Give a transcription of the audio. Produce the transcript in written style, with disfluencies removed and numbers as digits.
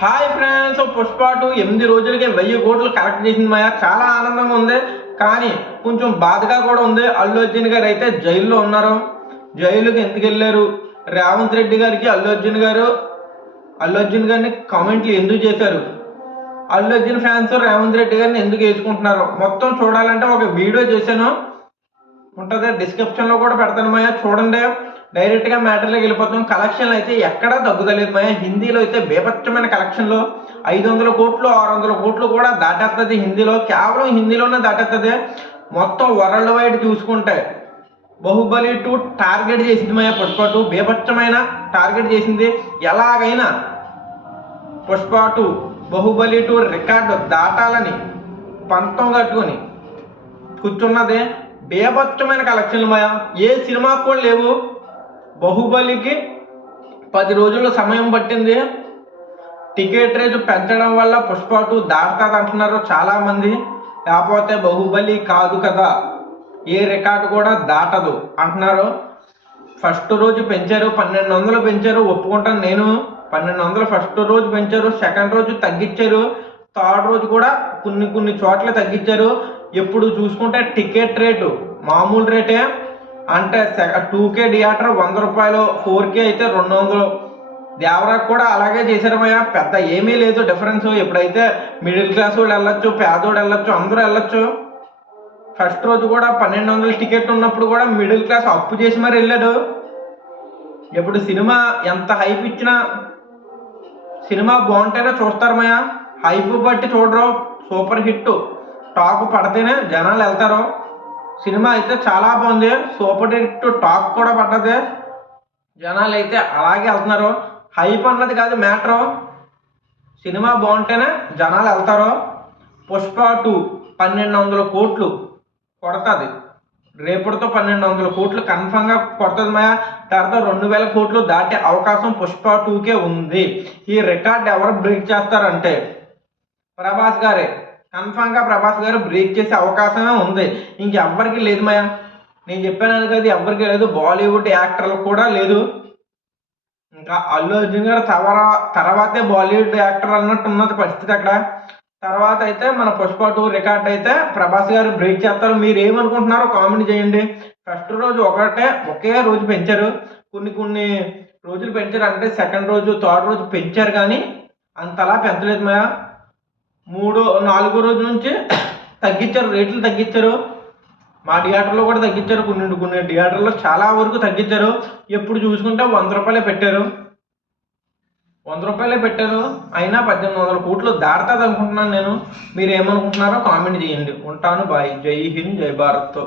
Hi friends, Pushpa 2 8 రోజులకే 1000 కోట్లు collect చేసింది మాయా. చాలా ఆనందంగా ఉంది, కానీ కొంచెం బాధగా కూడా ఉంది. అల్లు అర్జున్ గారు అయితే జైల్లో ఉన్నారు. జైలుకి ఎందుకు వెళ్ళారు? రేవంత్ రెడ్డి గారికి అల్లు అర్జున్ గారిని కామెంట్లు ఎందుకు చేశారు? అల్లు అర్జున్ ఫ్యాన్స్ రేవంత్ రెడ్డి గారిని ఎందుకు వేసుకుంటున్నారు? మొత్తం చూడాలంటే ఒక వీడియో చేశాను, ఉంటుంది డిస్క్రిప్షన్లో కూడా పెడతాను మాయా, చూడండి. డైరెక్ట్గా మ్యాటర్లోకి వెళ్ళిపోతాం. కలెక్షన్లు అయితే ఎక్కడా తగ్గుతలేదు మాయా. హిందీలో అయితే బేభత్సమైన కలెక్షన్లో 500 కోట్లు 600 కోట్లు కూడా దాటేస్తుంది. హిందీలో కేవలం హిందీలోనే దాటేస్తుంది. మొత్తం వరల్డ్ వైడ్ చూసుకుంటే బాహుబలి 2 టార్గెట్ చేసింది మాయా. పుష్ప 2 బేభత్సమైన టార్గెట్ చేసింది. ఎలాగైనా పుష్ప 2 బాహుబలి 2 రికార్డు దాటాలని పంతం కట్టుకొని కూర్చున్నదే. బేభత్సమైన కలెక్షన్లు మాయా, ఏ సినిమాకు కూడా లేవు. బాహుబలికి 10 రోజుల సమయం పట్టింది. టికెట్ రేటు పెంచడం వల్ల పుష్ప 2 దాటుతుంది అంటున్నారు చాలామంది. లేకపోతే బాహుబలి కాదు కదా, ఏ రికార్డు కూడా దాటదు అంటున్నారు. ఫస్ట్ రోజు పెంచారు, 1200 పెంచారు, ఒప్పుకుంటాను నేను. 1200 ఫస్ట్ రోజు పెంచారు, సెకండ్ రోజు తగ్గించారు, థర్డ్ రోజు కూడా కొన్ని చోట్ల తగ్గించారు. ఎప్పుడు చూసుకుంటే టికెట్ రేటు మామూలు రేటే, అంటే 2K థియేటర్ 100 రూపాయలు, 4K అయితే 200. దేవరాకు కూడా అలాగే చేశారమయ్యా, పెద్ద ఏమీ లేదు డిఫరెన్స్. ఎప్పుడైతే మిడిల్ క్లాస్ వాళ్ళు వెళ్ళొచ్చు, పేదోడు వెళ్ళొచ్చు, అందరూ వెళ్ళొచ్చు. ఫస్ట్ రోజు కూడా 1200 టికెట్ ఉన్నప్పుడు కూడా మిడిల్ క్లాస్ అప్పు చేసి మరి వెళ్ళాడు. ఇప్పుడు సినిమా ఎంత హైప్ ఇచ్చినా సినిమా బాగుంటేనే చూస్తారమయ్యా, హైప్ బట్టి చూడరు. సూపర్ హిట్ టాక్ పడితేనే జనాలు వెళ్తారు. సినిమా అయితే చాలా బాగుంది, సూపర్ హిట్ టాక్ కూడా పడ్డది, జనాలు అయితే అలాగే వెళ్తున్నారు. హైప్ అన్నది కాదు మ్యాటరు, సినిమా బాగుంటేనే జనాలు వెళ్తారు. పుష్ప 2 1200 కోట్లు కొడుతుంది. రేపటితో 1200 కోట్లు కన్ఫామ్గా కొడుతుంది మాయా. తర్వాత 2000 కోట్లు దాటే అవకాశం పుష్ప 2కే ఉంది. ఈ రికార్డ్ ఎవరు బ్రేక్ చేస్తారంటే ప్రభాస్ గారే. కన్ఫామ్గా ప్రభాస్ గారు బ్రేక్ చేసే అవకాశమే ఉంది, ఇంకెవ్వరికి లేదు మాయా. నేను చెప్పాను కదా, ఎవ్వరికి లేదు, బాలీవుడ్ యాక్టర్లకు కూడా లేదు. ఇంకా అల్లు అర్జున్ గారు తర్వాతే బాలీవుడ్ యాక్టర్ అన్నట్టు ఉన్నది పరిస్థితి అక్కడ. తర్వాత అయితే మన పుష్ప 2 రికార్డ్ అయితే ప్రభాస్ గారు బ్రేక్ చేస్తారు. మీరు ఏమనుకుంటున్నారో కామెంట్ చేయండి. ఫస్ట్ రోజు ఒకే రోజు పెంచారు, కొన్ని రోజులు పెంచారు, అంటే సెకండ్ రోజు థర్డ్ రోజు పెంచారు, కానీ అంతలా పెంచలేదు మాయా. 3-4 రోజుల నుంచి తగ్గించారు, రేట్లు తగ్గించారు. మా థియేటర్లో కూడా తగ్గించారు, కొన్ని థియేటర్లో చాలా వరకు తగ్గించారు. ఎప్పుడు చూసుకుంటే 100 రూపాయలే పెట్టారు, 100 రూపాయలే పెట్టారు. అయినా 1800 కోట్లు దాటుతుంది అనుకుంటున్నాను నేను. మీరు ఏమనుకుంటున్నారో కామెంట్ చేయండి. ఉంటాను, బాయ్. జై హింద్, జై భారత్.